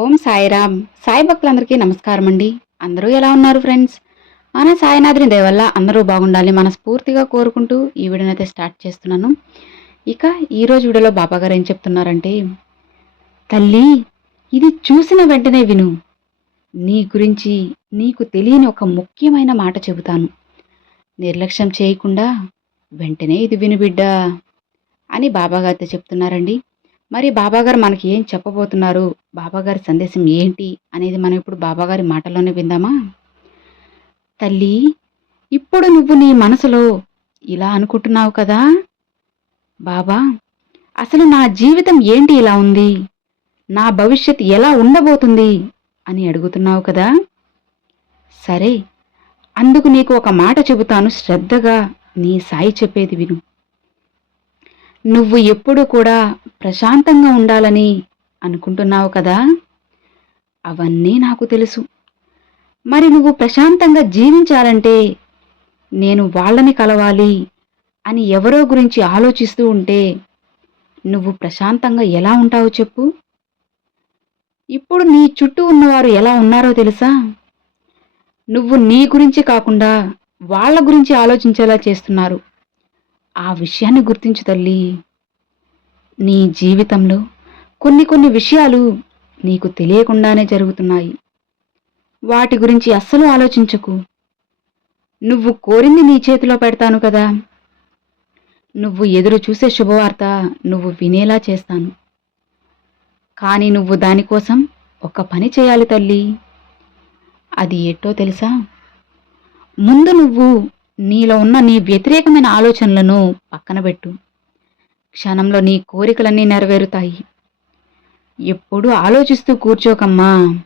ఓం సాయిరామ్. సాయి భక్తులందరికీ నమస్కారం అండి. అందరూ ఎలా ఉన్నారు ఫ్రెండ్స్? మన సాయినాథుని దేవల్ల అందరూ బాగుండాలి మనస్ఫూర్తిగా కోరుకుంటూ ఈ వీడియోని అయితే స్టార్ట్ చేస్తున్నాను. ఇక ఈరోజు వీడియోలో బాబాగారు ఏం చెప్తున్నారంటే తల్లి ఇది చూసిన వెంటనే విను. నీ గురించి నీకు తెలియని ఒక ముఖ్యమైన మాట చెబుతాను. నిర్లక్ష్యం చేయకుండా వెంటనే ఇది విను బిడ్డా అని బాబాగారితో చెప్తున్నారండి. మరి బాబాగారు మనకి ఏం చెప్పబోతున్నారు? బాబాగారి సందేశం ఏంటి? అనేది మనం ఇప్పుడు బాబాగారి మాటల్లోనే విందామా? తల్లి ఇప్పుడు నువ్వు నీ మనసులో ఇలా అనుకుంటున్నావు కదా? బాబా అసలు నా జీవితం ఏంటి ఇలా ఉంది? నా భవిష్యత్ ఎలా ఉండబోతుంది? అని అడుగుతున్నావు కదా? సరే అందుకు నీకు ఒక మాట చెబుతాను శ్రద్ధగా నీ సాయి చెప్పేది విను. నువ్వు ఎప్పుడు కూడా ప్రశాంతంగా ఉండాలని అనుకుంటున్నావు కదా? అవన్నీ నాకు తెలుసు. మరి నువ్వు ప్రశాంతంగా జీవించాలంటే నేను వాళ్ళని కలవాలి అని ఎవరో గురించి ఆలోచిస్తూ ఉంటే నువ్వు ప్రశాంతంగా ఎలా ఉంటావో చెప్పు. ఇప్పుడు నీ చుట్టూ ఉన్నవారు ఎలా ఉన్నారో తెలుసా? నువ్వు నీ గురించి కాకుండా వాళ్ళ గురించి ఆలోచించేలా చేస్తున్నారు. ఆ విషయాన్ని గుర్తించు తల్లి. నీ జీవితంలో కొన్ని కొన్ని విషయాలు నీకు తెలియకుండానే జరుగుతున్నాయి. వాటి గురించి అస్సలు ఆలోచించకు. నువ్వు కోరింది నీ చేతిలో పెడతాను కదా. నువ్వు ఎదురు చూసే శుభవార్త నువ్వు వినేలా చేస్తాను. కానీ నువ్వు దానికోసం ఒక పని చేయాలి తల్లి. అది ఎట్టో తెలుసా? ముందు నువ్వు నీలో ఉన్న నీ వ్యతిరేకమైన ఆలోచనలను పక్కన పెట్టు. క్షణంలో నీ కోరికలన్నీ నెరవేరుతాయి. ఎప్పుడూ ఆలోచిస్తూ కూర్చోకమ్మా.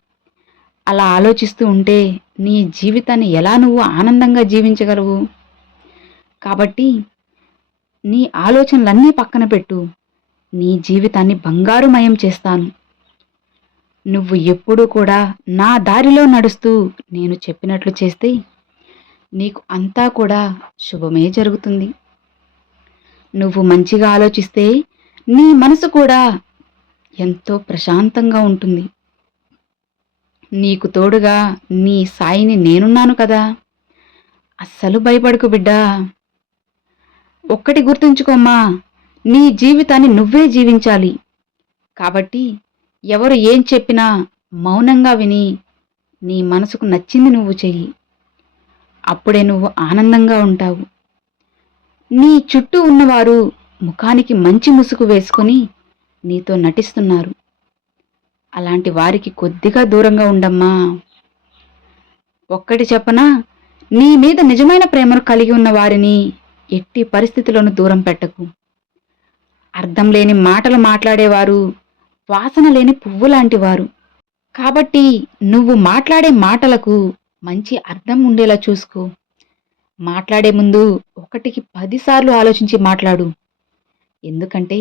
అలా ఆలోచిస్తూ ఉంటే నీ జీవితాన్ని ఎలా నువ్వు ఆనందంగా జీవించగలవు? కాబట్టి నీ ఆలోచనలన్నీ పక్కన పెట్టు. నీ జీవితాన్ని బంగారుమయం చేస్తాను. నువ్వు ఎప్పుడూ కూడా నా దారిలో నడుస్తూ నేను చెప్పినట్లు చేస్తే నీకు అంతా కూడా శుభమే జరుగుతుంది. నువ్వు మంచిగా ఆలోచిస్తే నీ మనసు కూడా ఎంతో ప్రశాంతంగా ఉంటుంది. నీకు తోడుగా నీ సాయిని నేనున్నాను కదా. అస్సలు భయపడకు బిడ్డా. ఒక్కటి గుర్తుంచుకోమ్మా నీ జీవితాన్ని నువ్వే జీవించాలి. కాబట్టి ఎవరు ఏం చెప్పినా మౌనంగా విని నీ మనసుకు నచ్చింది నువ్వు చెయ్యి. అప్పుడే నువ్వు ఆనందంగా ఉంటావు. నీ చుట్టూ ఉన్నవారు ముఖానికి మంచి ముసుగు వేసుకుని నీతో నటిస్తున్నారు. అలాంటి వారికి కొద్దిగా దూరంగా ఉండమ్మా. ఒక్కటి చెప్పనా? నీ మీద నిజమైన ప్రేమను కలిగి ఉన్న వారిని ఎట్టి పరిస్థితులను దూరం పెట్టకు. అర్థం లేని మాటలు మాట్లాడేవారు వాసన లేని పువ్వు లాంటివారు కాబట్టి నువ్వు మాట్లాడే మాటలకు మంచి అర్థం ఉండేలా చూసుకో. మాట్లాడే ముందు ఒకటికి పదిసార్లు ఆలోచించి మాట్లాడు. ఎందుకంటే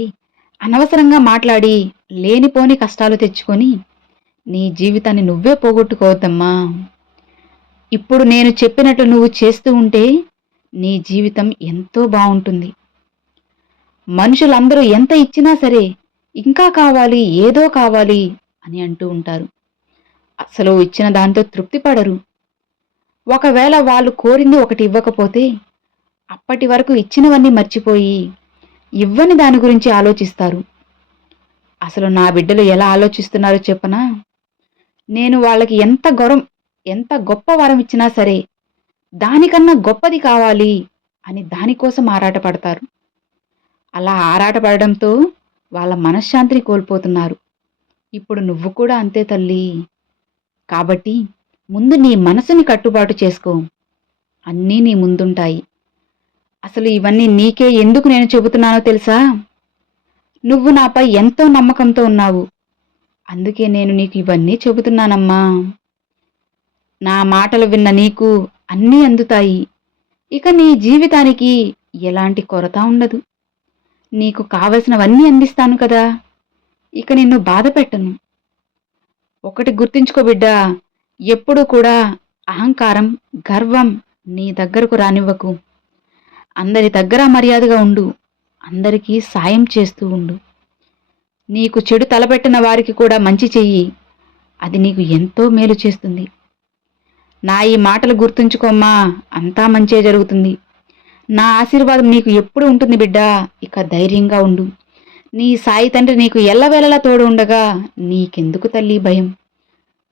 అనవసరంగా మాట్లాడి లేనిపోని కష్టాలు తెచ్చుకొని నీ జీవితాన్ని నువ్వే పోగొట్టుకోవద్దమ్మా. ఇప్పుడు నేను చెప్పినట్టు నువ్వు చేస్తూ ఉంటే నీ జీవితం ఎంతో బాగుంటుంది. మనుషులందరూ ఎంత ఇచ్చినా సరే ఇంకా కావాలి ఏదో కావాలి అని అంటూ ఉంటారు. అసలు ఇచ్చిన దాంతో తృప్తి పడరు ఒకవేళ వాళ్ళు కోరింది ఒకటి ఇవ్వకపోతే అప్పటి వరకు ఇచ్చినవన్నీ మర్చిపోయి ఇవ్వని దాని గురించి ఆలోచిస్తారు. అసలు నా బిడ్డలు ఎలా ఆలోచిస్తున్నారో చెప్పనా? నేను వాళ్ళకి ఎంత గౌరవం ఎంత గొప్ప వరం ఇచ్చినా సరే దానికన్నా గొప్పది కావాలి అని దానికోసం ఆరాటపడతారు. అలా ఆరాటపడడంతో వాళ్ళ మనశ్శాంతిని కోల్పోతున్నారు. ఇప్పుడు నువ్వు కూడా అంతే తల్లి. కాబట్టి ముందు నీ మనసుని కట్టుబాటు చేసుకో. అన్నీ నీ ముందుంటాయి. అసలు ఇవన్నీ నీకే ఎందుకు నేను చెబుతున్నానో తెలుసా? నువ్వు నాపై ఎంతో నమ్మకంతో ఉన్నావు. అందుకే నేను నీకు ఇవన్నీ చెబుతున్నానమ్మా. నా మాటలు విన్న నీకు అన్నీ అందుతాయి. ఇక నీ జీవితానికి ఎలాంటి కొరత ఉండదు. నీకు కావలసినవన్నీ అందిస్తాను కదా. ఇక నిన్ను బాధ పెట్టను ఒకటి గుర్తుంచుకో బిడ్డా ఎప్పుడు కూడా అహంకారం గర్వం నీ దగ్గరకు రానివ్వకు. అందరి దగ్గర మర్యాదగా ఉండు. అందరికీ సాయం చేస్తూ ఉండు. నీకు చెడు తలపెట్టిన వారికి కూడా మంచి చెయ్యి. అది నీకు ఎంతో మేలు చేస్తుంది. నా ఈ మాటలు గుర్తుంచుకోమ్మా. అంతా మంచే జరుగుతుంది. నా ఆశీర్వాదం నీకు ఎప్పుడు ఉంటుంది బిడ్డా? ఇక ధైర్యంగా ఉండు. నీ సాయి తండ్రి నీకు ఎల్లవేళలా తోడు ఉండగా నీకెందుకు తల్లి భయం?